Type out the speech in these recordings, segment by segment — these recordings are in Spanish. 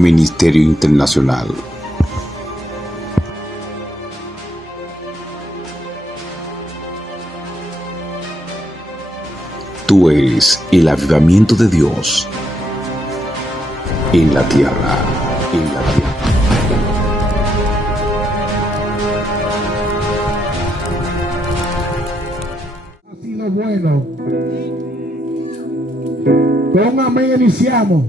Ministerio Internacional. Tú eres el avivamiento de Dios en la tierra, en la tierra. Ha sido bueno. Con amén iniciamos.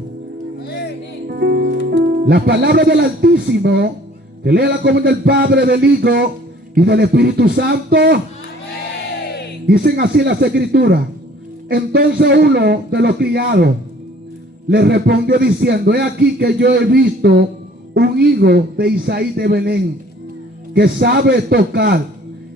La palabra del Altísimo, que lea la común del Padre, del Hijo y del Espíritu Santo. Amén. Dicen así las Escrituras. Entonces uno de los criados le respondió diciendo: he aquí que yo he visto un hijo de Isaí de Belén, que sabe tocar,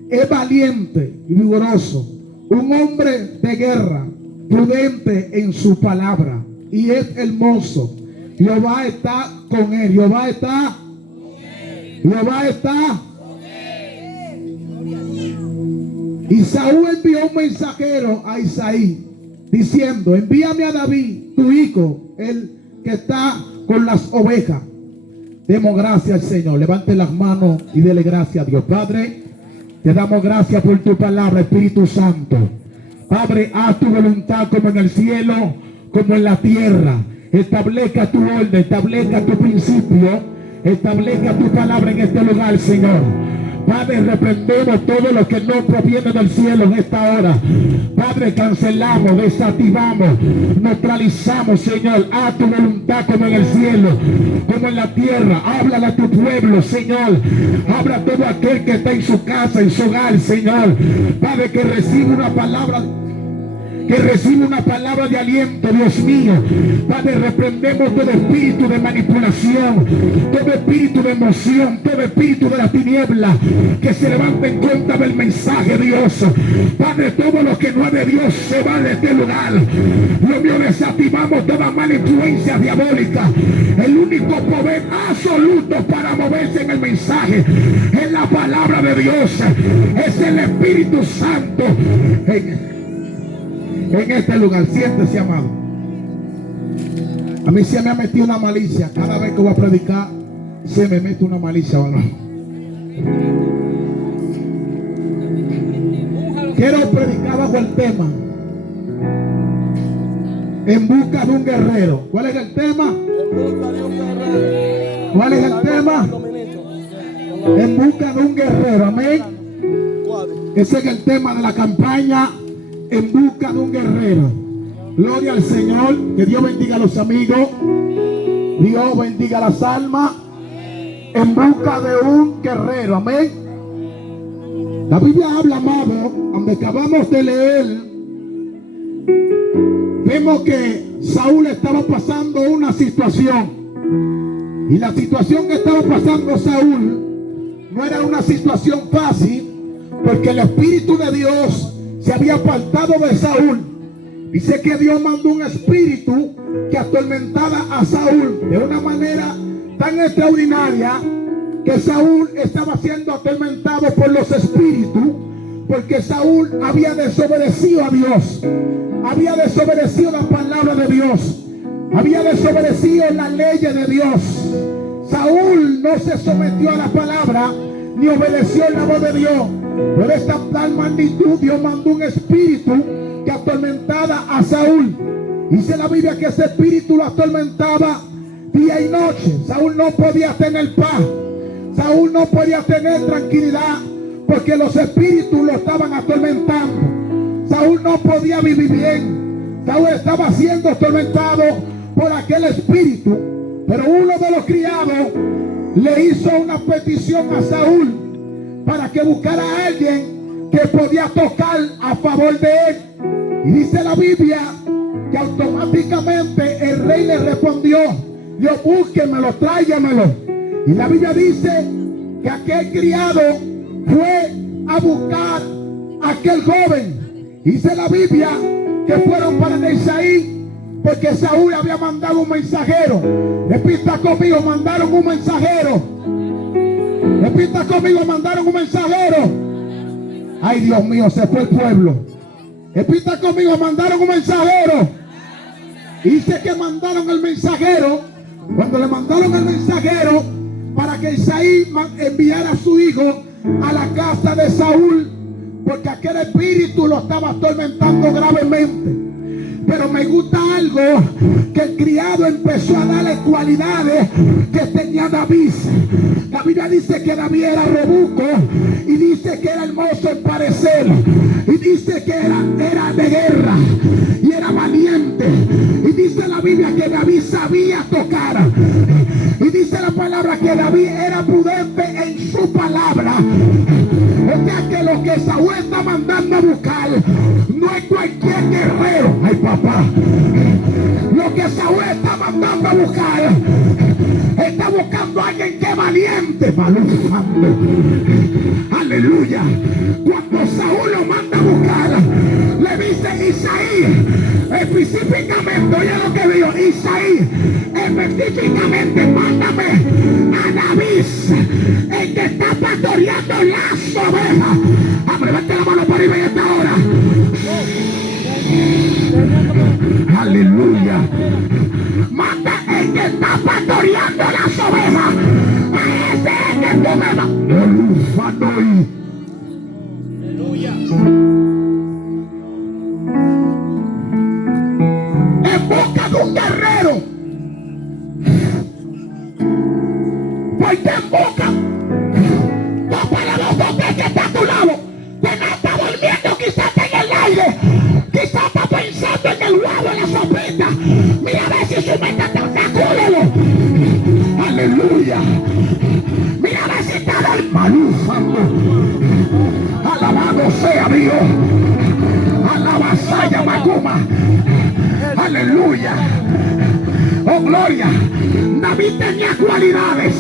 es valiente y vigoroso, un hombre de guerra, prudente en su palabra, y es hermoso. Jehová está con él. Jehová está. Jehová está. Y Saúl envió un mensajero a Isaí diciendo: envíame a David, tu hijo, el que está con las ovejas. Demos gracias al Señor. Levante las manos y dele gracias a Dios. Padre, te damos gracias por tu palabra, Espíritu Santo. Padre, haz tu voluntad como en el cielo, como en la tierra. Establezca tu orden, establezca tu principio, establezca tu palabra en este lugar, Señor. Padre, reprendemos todo lo que no proviene del cielo en esta hora. Padre, cancelamos, desactivamos, neutralizamos, Señor. Haz tu voluntad como en el cielo, como en la tierra. Háblale a tu pueblo, Señor. Habla a todo aquel que está en su casa, en su hogar, Señor. Padre, que reciba una palabra, que reciba una palabra de aliento, Dios mío. Padre, reprendemos todo espíritu de manipulación, todo espíritu de emoción, todo espíritu de la tiniebla que se levanta en contra del mensaje, Dios. Padre, todo lo que no es de Dios se va de este lugar. Dios mío, desactivamos toda mala influencia diabólica. El único poder absoluto para moverse en el mensaje es la palabra de Dios, es el Espíritu Santo. En este lugar, siéntese, amado. A mí se me ha metido una malicia. Cada vez que voy a predicar, se me mete una malicia, ¿verdad? Quiero predicar bajo el tema: en busca de un guerrero. ¿Cuál es el tema? ¿Cuál es el tema? En busca de un guerrero. Amén. Ese es el tema de la campaña. En busca de un guerrero. Gloria al Señor. Que Dios bendiga a los amigos. Dios bendiga las almas. En busca de un guerrero. Amén. La Biblia habla, amado, donde acabamos de leer, vemos que Saúl estaba pasando una situación. Y la situación que estaba pasando Saúl no era una situación fácil, porque el Espíritu de Dios se había apartado de Saúl. Dice que Dios mandó un espíritu que atormentaba a Saúl de una manera tan extraordinaria, que Saúl estaba siendo atormentado por los espíritus, porque Saúl había desobedecido a Dios, había desobedecido la palabra de Dios, había desobedecido las leyes de Dios. Saúl no se sometió a la palabra ni obedeció la voz de Dios. Por esta tal magnitud, Dios mandó un espíritu que atormentaba a Saúl. Dice la Biblia que ese espíritu lo atormentaba día y noche. Saúl no podía tener paz. Saúl no podía tener tranquilidad, porque los espíritus lo estaban atormentando. Saúl no podía vivir bien. Saúl estaba siendo atormentado por aquel espíritu. Pero uno de los criados le hizo una petición a Saúl para que buscara a alguien que podía tocar a favor de él. Y dice la Biblia que automáticamente el rey le respondió: Dios, búsquemelo, tráigamelo. Y la Biblia dice que aquel criado fue a buscar a aquel joven. Dice la Biblia que fueron para Isaí, porque Saúl había mandado un mensajero. Repita conmigo: mandaron un mensajero. Repita conmigo: mandaron un mensajero. Ay, Dios mío, se fue el pueblo. Repita conmigo: mandaron un mensajero. Dice que mandaron el mensajero Cuando le mandaron al mensajero para que Isaí enviara a su hijo a la casa de Saúl, porque aquel espíritu lo estaba atormentando gravemente. Pero me gusta algo, que el criado empezó a darle cualidades que tenía David. La Biblia dice que David era robusto, y dice que era hermoso en parecer, y dice que era de guerra y era valiente, y dice la Biblia que David sabía tocar, y dice la palabra que David era prudente en su palabra. O sea que lo que Saúl está mandando a buscar no es cualquier guerrero. Ay, papá, lo que Saúl está mandando a buscar, está buscando a alguien que es valiente. Aleluya. Cuando Saúl lo manda a buscar, le dice Isaí, específicamente, oye lo que dijo Isaí, específicamente, mándame a David, el que está pastoreando las ovejas. Levante la mano para arriba en esta hora. Aleluya. Manda el que está pastoreando las ovejas. Ese es el que tú me vas. Aleluya. En busca de un guerrero. Porque en boca. Topa la voz de que está a tu lado. Que no está durmiendo, quizás está en el aire. Quizás está pensando en el huevo, en la sopita. Mira a ver si su mente está sacúdelo. Aleluya. Mira a ver si está malufando. Alabado sea Dios. Alabasaya Macuma. Aleluya. Oh, gloria. David tenía cualidades,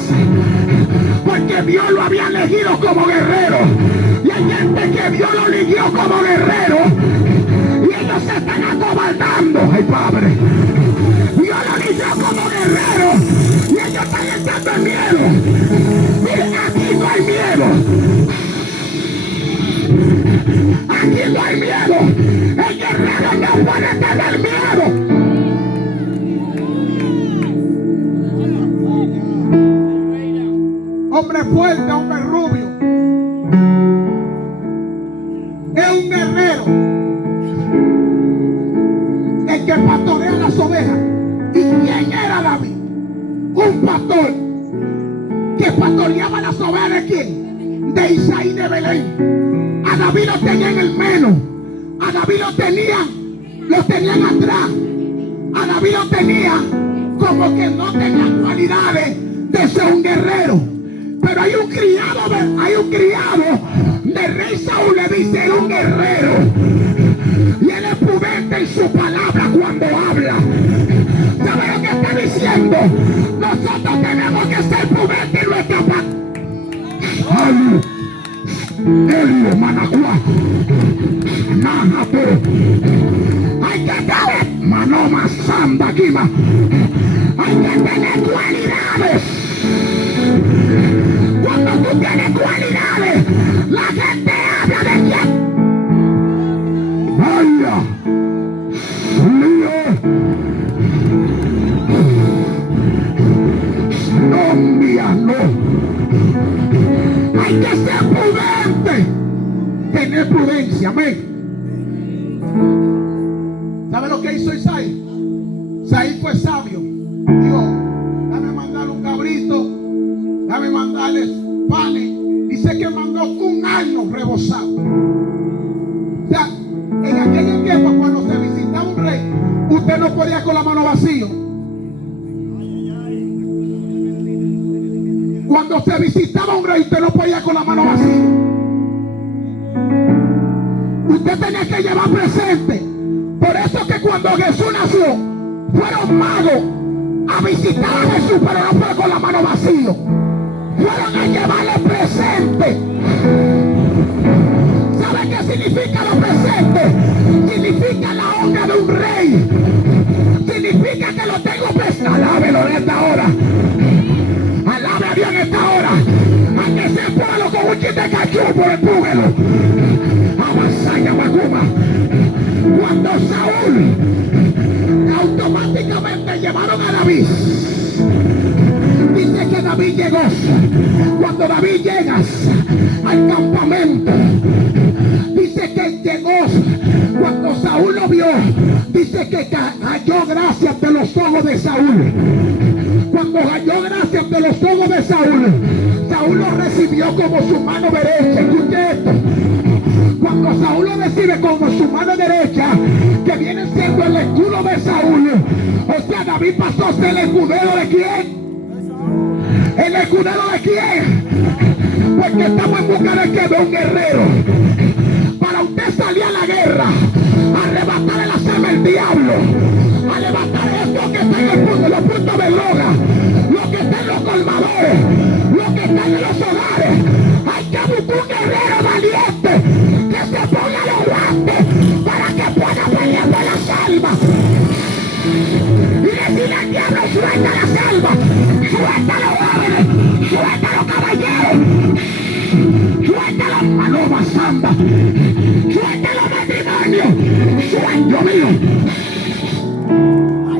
porque Dios lo había elegido como guerrero. Y hay gente que Dios lo eligió como guerrero y ellos se están acobardando. Ay, Padre, Dios lo eligió como guerrero y ellos están entrando en miedo. Mire, aquí no hay miedo. Aquí no hay miedo. El guerrero no puede tener miedo. Hombre fuerte, hombre rubio, es un guerrero, el que pastorea las ovejas. ¿Y quién era David? Un pastor que pastoreaba las ovejas. ¿De quién? De Isaí de Belén. A David lo tenía en el menos, a David lo tenían atrás, a David lo tenían como que no tenía cualidades de ser un guerrero. Pero hay un criado de rey Saúl, le dice, era un guerrero. Y él es prudente en su palabra cuando habla. ¿Sabe lo que está diciendo? Nosotros tenemos que ser prudentes en nuestra palabra. Elio, Manacua, Nájate. Hay que tener, Manoma, Samba, Kima. Hay que tener cualidades. Cuando tú tienes cualidades, la gente habla de quién. ¡Vaya! No. Hay que ser prudente. Tener prudencia, amén. ¿Sabe lo que hizo Isaí? Isaí fue sabio. Dijo, dame mandar un cabrito, dame mandarles panes. Dice que mandó un año rebosado. O sea, en aquel tiempo cuando se visitaba un rey, usted no podía con la mano vacía. Cuando se visitaba un rey, usted no podía con la mano vacía. Usted tenía que llevar presente. Por eso que cuando Jesús nació, fueron magos a visitar a Jesús, pero no fue con la mano vacía. Fueron a llevarle presente. ¿Sabe qué significa lo presente? Significa la honra de un rey. Significa que lo tengo presente. Alábelo en esta hora. Alabe a Dios en esta hora. A que se pueblo con un chiste cachupo, empújelo. Avanzaya Macuma. Cuando Saúl automáticamente llevaron a David 2. Cuando David llega al campamento, dice que llegó. Cuando Saúl lo vio, dice que halló gracia ante los ojos de Saúl. Cuando halló gracia ante los ojos de Saúl, Saúl lo recibió como su mano derecha. Escuche esto. Cuando Saúl lo recibe como su mano derecha, que viene siendo el escudo de Saúl, o sea, David pasó a ser el escudero de quién. ¿El escudero de quién? Porque estamos en busca de que de un guerrero. Para usted salir a la guerra, a arrebatar el arma del diablo, a levantar esto que está en el punto, los puntos de droga, lo que está en los colmadores, lo que está en los hogares. Hay que buscar un guerrero valiente que se ponga los guantes para que pueda pelear por las almas. Y decirle al diablo: suelta las almas, suelta a los jóvenes, suelta a los caballeros, suelta a las palomas santas, suelta a los matrimonios, suelta mío.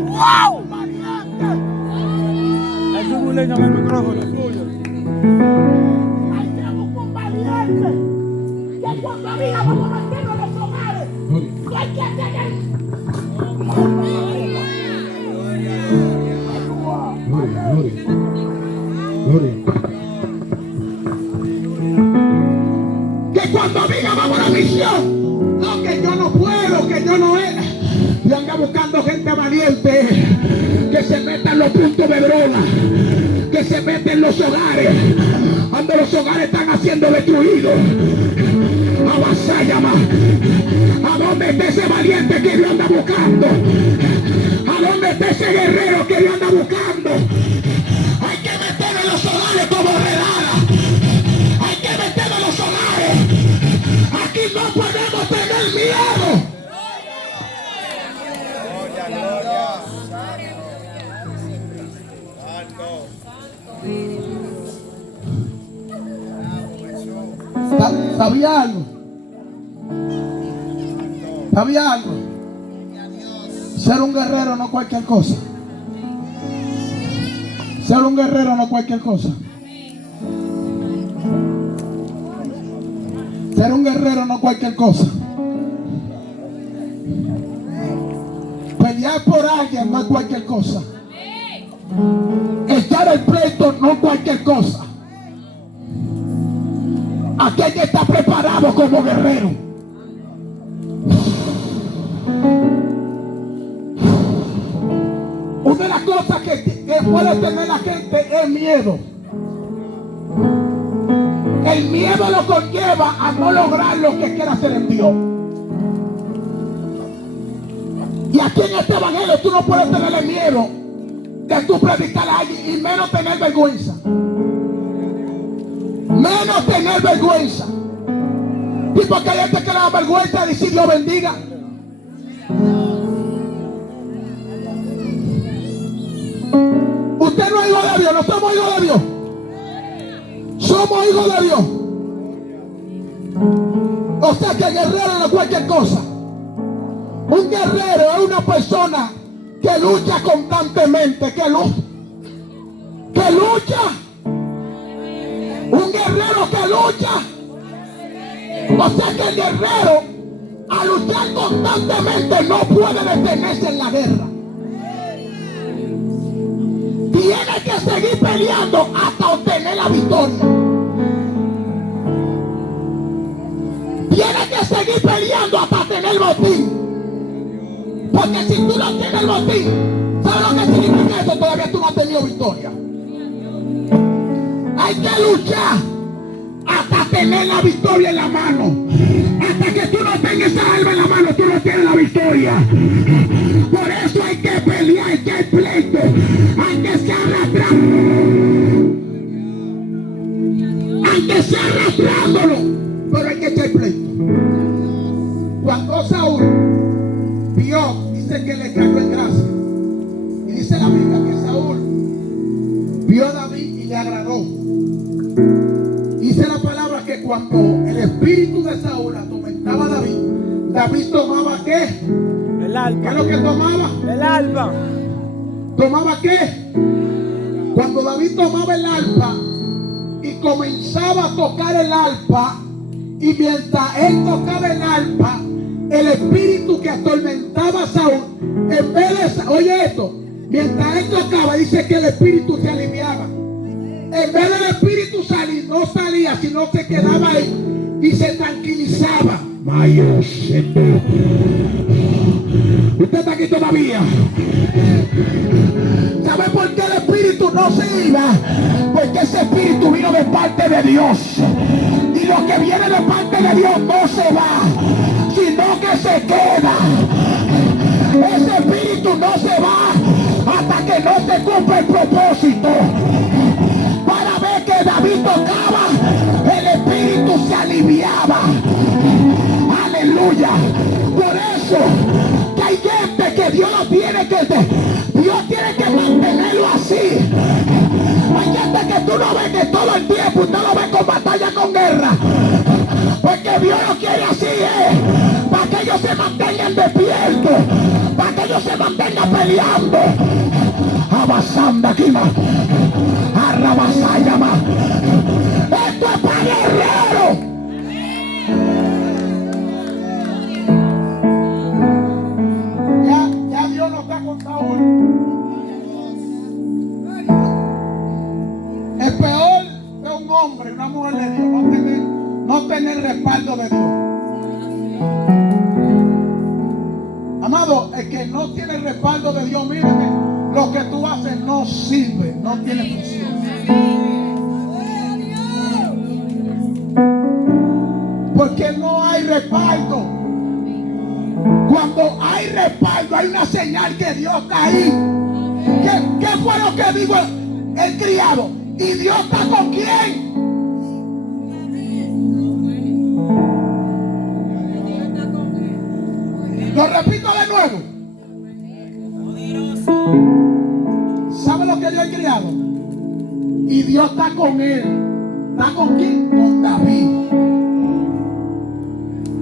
¡Wow! Hay que burlarme el micrófono suyo. Hay que buscar un valiente que cuando diga vamos a meternos en los hogares, no hay que tener. Que cuando diga vamos a la misión, no, que yo no puedo, que yo no era. Y anda buscando gente valiente que se meta en los puntos de droga, que se meta en los hogares, donde los hogares están siendo destruidos. Avasalla más. ¿A dónde está ese valiente que Dios anda buscando? ¿A dónde está ese guerrero que Dios anda buscando? Hay que meter en los hogares como redada. Hay que meter en los hogares. Aquí no podemos tener miedo. ¿Sabía algo? ¿Sabía algo? Ser un guerrero no cualquier cosa. Ser un guerrero no cualquier cosa. Ser un guerrero no cualquier cosa. Pelear por alguien no es cualquier cosa. Echar el pleito no es cualquier cosa. Aquel que está preparado como guerrero. Una de las cosas que puede tener la gente es miedo. El miedo lo conlleva a no lograr lo que quiere hacer en Dios. Y aquí en este evangelio tú no puedes tenerle miedo de tú predicar a alguien y menos tener vergüenza. Menos tener vergüenza. Y porque hay gente que le da vergüenza de decir Dios bendiga. Usted no es hijo de Dios, no somos hijos de Dios. Somos hijos de Dios. O sea que el guerrero no es cualquier cosa. Un guerrero es una persona que lucha constantemente, que lucha. Un guerrero que lucha. O sea que el guerrero, al luchar constantemente, no puede detenerse en la guerra. Tiene que seguir peleando hasta obtener la victoria. Tiene que seguir peleando hasta tener el botín. Porque si tú no tienes el botín, ¿sabes lo que significa eso? Todavía tú no has tenido victoria. Hay que luchar hasta tener la victoria en la mano. Hasta que tú no tengas esa alma en la mano, tú no tienes la victoria. Por eso hay que pelear, hay que pleito, hay que ser arrastrado. Hay que ser arrastrándolo, pero hay que echar pleito. Cuando Saúl vio, dice que le cayó en gracia. Y dice la Biblia que Saúl vio a David y le agradó. Dice la palabra que cuando el espíritu de Saúl atormentaba a David, David tomaba ¿qué? El alma. ¿Qué es lo que tomaba? El alma. ¿Tomaba qué? Cuando David tomaba el alma, comenzaba a tocar el arpa, y mientras él tocaba el arpa, el espíritu que atormentaba a Saúl, en vez de, oye esto, mientras él tocaba, dice que el espíritu se aliviaba. En vez del espíritu salir, no salía, sino se quedaba ahí y se tranquilizaba. Usted está aquí todavía. ¿Sabe por qué el espíritu no se iba? Porque ese espíritu vino de parte de Dios. Y lo que viene de parte de Dios no se va, sino que se queda. Ese espíritu no se va hasta que no se cumpla el propósito. Para ver que David tocaba, el espíritu se aliviaba. Aleluya. Por eso que hay gente que Dios tiene que mantenerlo así. Hay gente que tú no ves que todo el tiempo, usted lo ve con batalla, con guerra, porque Dios lo quiere así, para que ellos se mantengan despiertos, para que ellos se mantengan peleando. Abasanda aquí más, arrabasaya más. Esto es para guerreros. Ya Dios no está con Saúl. Es peor que un hombre, una mujer de Dios, no tener respaldo de Dios. Amado, el que no tiene el respaldo de Dios, míreme, lo que tú haces no sirve, no tiene función. Porque no hay respaldo. Cuando hay respaldo, hay una señal que Dios está ahí. ¿Qué fue lo que dijo el criado? ¿Y Dios está con quién? Lo repito de nuevo. ¿Sabe lo que dio el criado? Y Dios está con él. ¿Está con quién? Con David.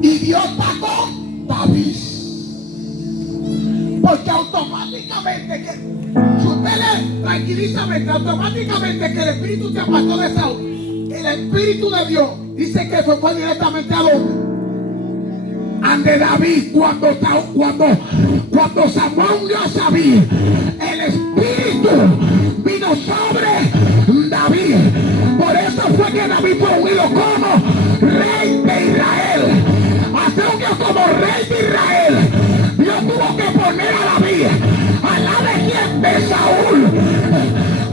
Y Dios está con David. Porque automáticamente, si usted le tranquiliza, automáticamente que el espíritu se apartó de Saúl, el espíritu de Dios dice que fue directamente a donde. Ante David, cuando Samuel unió a David, el espíritu vino sobre David. Por eso fue que David fue unido como rey de Israel. Hace un Dios como rey de Israel. Dios tuvo que poner a David al lado de quien, de Saúl.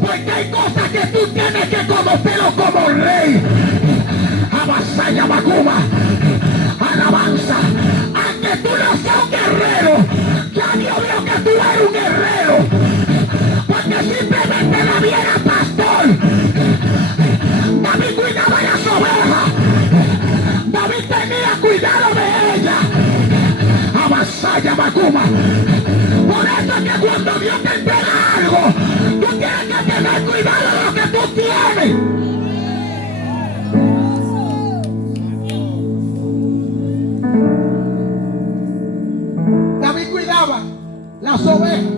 Porque hay cosas que tú tienes que conocerlo como rey. Abasaya Macuma. Alabanza. Aunque tú no seas un guerrero, ya Dios vio que tú eres un guerrero. Porque simplemente David era pastor. David cuidaba las ovejas. David tenía cuidado de ella. Abasaya Macuma. Por eso es que cuando Dios te entrega algo, tú tienes que tener cuidado de lo que tú tienes. David cuidaba las ovejas.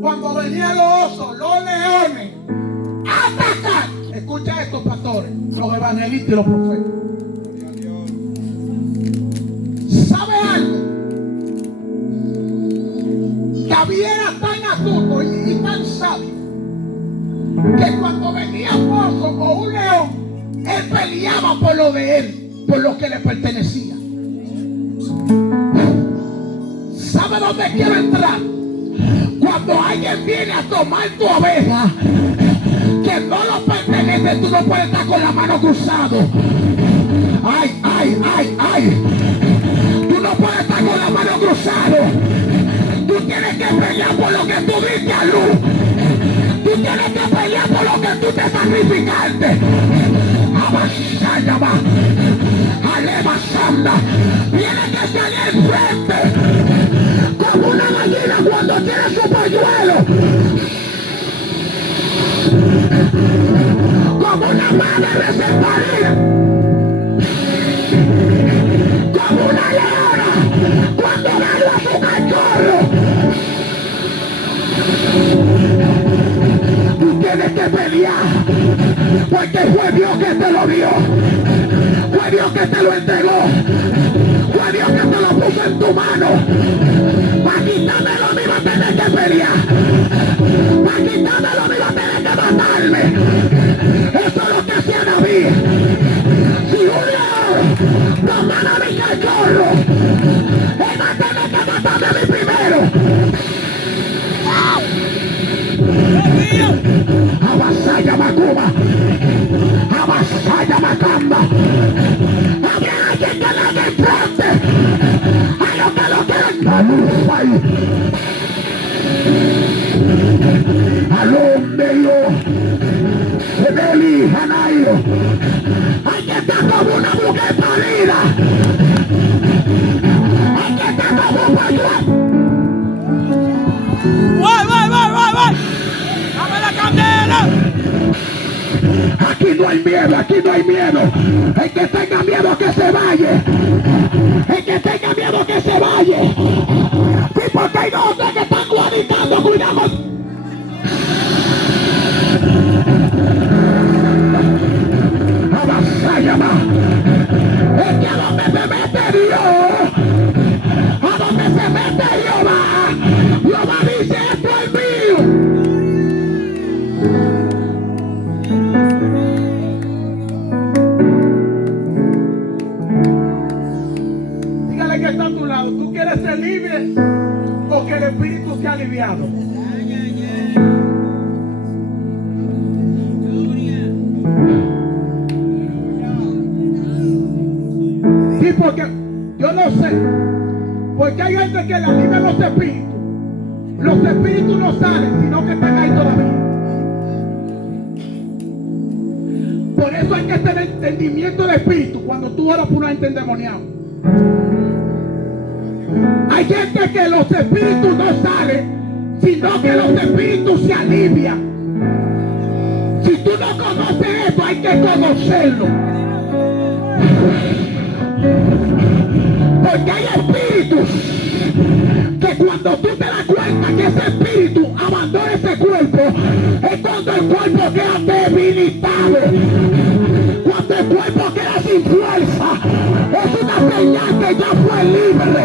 Cuando venían los osos, los leones, a atacar. Escucha esto, pastores, los evangelistas y los profetas. ¿Sabe algo? David era tan astuto y tan sabio que cuando venía un oso o un león, él peleaba por lo de él, por lo que le pertenecía. ¿Sabe dónde quiero entrar? Cuando alguien viene a tomar tu oveja que no lo pertenece, tú no puedes estar con la mano cruzada. Ay, ay, ay, ay. Tú no puedes estar con la mano cruzada. Tú tienes que pelear por lo que tú diste a luz. Tú tienes que pelear por lo que tú te sacrificaste. Abasayaba. Aleva Sanda. Tiene que salir frente. Como una gallina cuando tiene su polluelo. Como una madre recién parida. Como una leona cuando da a su cachorro. Tú tienes que pelear Porque fue Dios que te lo dio. Fue Dios que te lo entregó. Fue Dios que te lo puso en tu mano. Para quitármelo me iba a tener que pelear. Para quitármelo me iba a tener que matarme. Eso es lo que hacía David. Si un león tomara mi cachorro, él va a tener que matarme a mí primero. Avasalla Macumba, avasalla Macamba. Había alguien que le dé frente a lo que lo quieren. La luz ahí. Alómbelo, Ebeli, Anayo. Hay que estar como una mujer parida. Hay que estar como un pañuelo. ¡Voy! ¡Dame la candela! Aquí no hay miedo, aquí no hay miedo. El que tenga miedo que se vaya. El que tenga miedo que se vaya. Sí, porque hay dos que están guardando, cuidado. Avasalla más. Es que a donde se mete Dios, a donde se mete Jehová dice esto es mío. Dígale que está a tu lado. ¿Tú quieres ser libre o que el espíritu sea aliviado? Sí, porque yo no sé. Porque hay gente que le alivia los espíritus. Los espíritus no salen, sino que están ahí todavía. Por eso hay que tener entendimiento del espíritu cuando tú oras por un ente endemoniado. Hay gente que los espíritus no salen, sino que los espíritus se alivian. Si tú no conoces eso, hay que conocerlo. Porque hay espíritus que cuando tú te das cuenta que ese espíritu abandona ese cuerpo, es cuando el cuerpo queda debilitado. Cuando el cuerpo queda sin fuerza, es una señal que ya fue libre.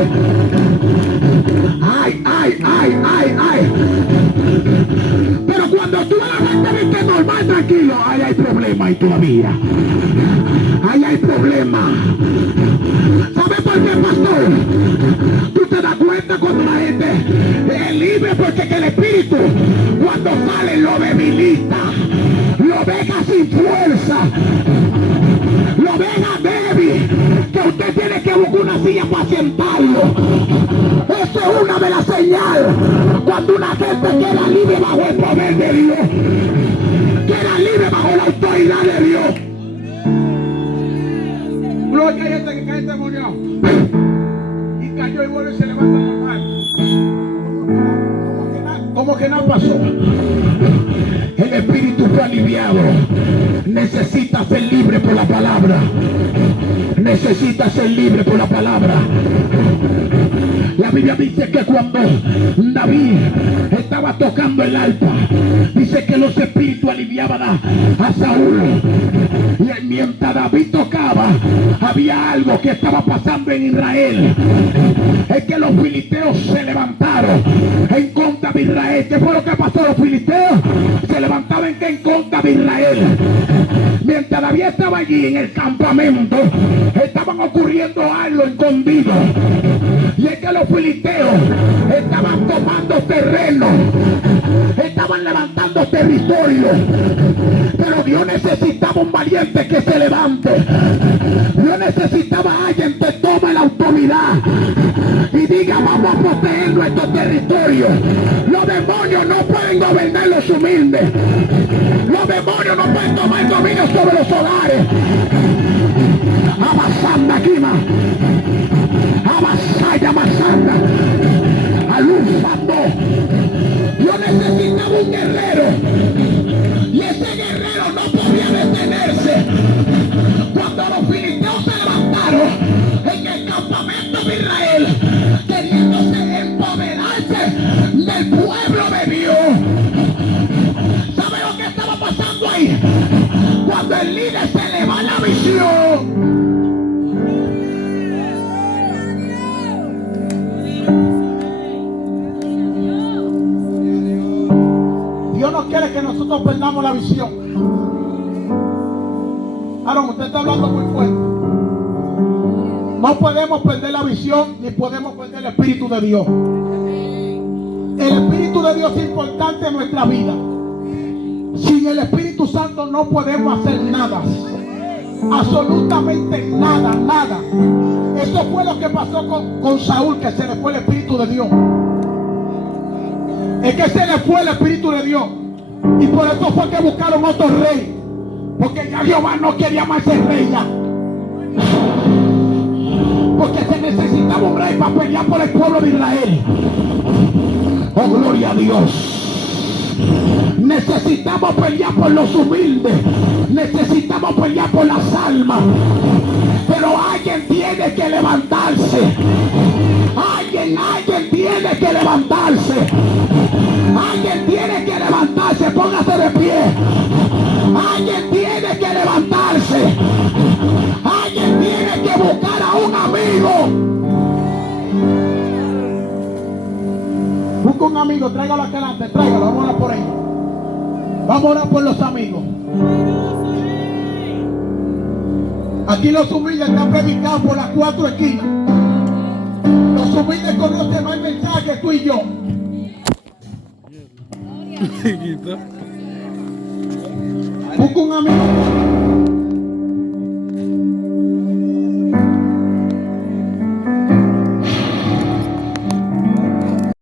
Ay. Pero cuando tú a la mente viste normal, tranquilo, ahí hay problema ahí todavía. Ahí hay problema. ¿Sabes por qué, pastor? Tú te das cuenta cuando la gente es libre, porque que el espíritu cuando sale lo debilita, lo deja sin fuerza, lo deja débil, que usted tiene que buscar una silla para sentarlo. Eso es una de las señales cuando una gente queda libre bajo el poder de Dios, queda libre bajo la autoridad de Dios. Gloria, hay gente que cae endemoniado y cayó y vuelve y se levanta normal. Como que nada pasó. El espíritu fue aliviado. Necesita ser libre por la palabra. Necesita ser libre por la palabra. La Biblia dice que cuando David estaba tocando el arpa, dice que los espíritus aliviaban a Saúl. Y mientras David tocaba, había algo que estaba pasando en Israel. Es que los filisteos se levantaron en contra de Israel. ¿Qué fue lo que pasó? Los filisteos se levantaban en contra de Israel. Mientras David estaba allí en el campamento, estaban ocurriendo algo escondido. Y es que los filisteos estaban tomando terreno, estaban levantando territorio. Pero Dios necesitaba un valiente que se levante. Dios necesitaba a alguien que tome la autoridad y diga: vamos a proteger nuestro territorio. Los demonios no pueden gobernar los humildes. Los demonios no pueden tomar dominio sobre los hogares. Amasanda Kima, Amasaya Masanda, Alufando. Yo necesitaba un guerrero, y ese guerrero no podía detenerse. Cuando los filisteos se levantaron en el campamento de Israel, queriéndose empoderarse del pueblo de Dios. ¿Sabe lo que estaba pasando ahí? Cuando el líder se le va la visión. Dios no quiere que nosotros perdamos la visión. Aaron, usted está hablando muy fuerte. No podemos perder la visión ni podemos perder el Espíritu de Dios. El Espíritu de Dios es importante en nuestra vida. Sin el Espíritu Santo no podemos hacer nada. Absolutamente nada, nada. Eso fue lo que pasó con Saúl, que se le fue el Espíritu de Dios. Es que se le fue el Espíritu de Dios. Y por eso fue que buscaron otro rey. Porque ya Jehová no quería más ese rey ya. Porque se necesitaba un rey para pelear por el pueblo de Israel. Oh, gloria a Dios. Necesitamos pelear por los humildes. Necesitamos pelear por las almas. Pero alguien tiene que levantarse. Alguien tiene que levantarse. Alguien tiene que levantarse. Póngase de pie. Alguien tiene que levantarse. Alguien tiene que buscar a un amigo. Busca un amigo, tráigalo aquí adelante, tráigalo, vamos a orar por ellos. Vamos a orar por los amigos. Aquí los humildes están predicados por las 4 esquinas. Los humildes conocen más el mensaje que tú y yo. Busca un amigo.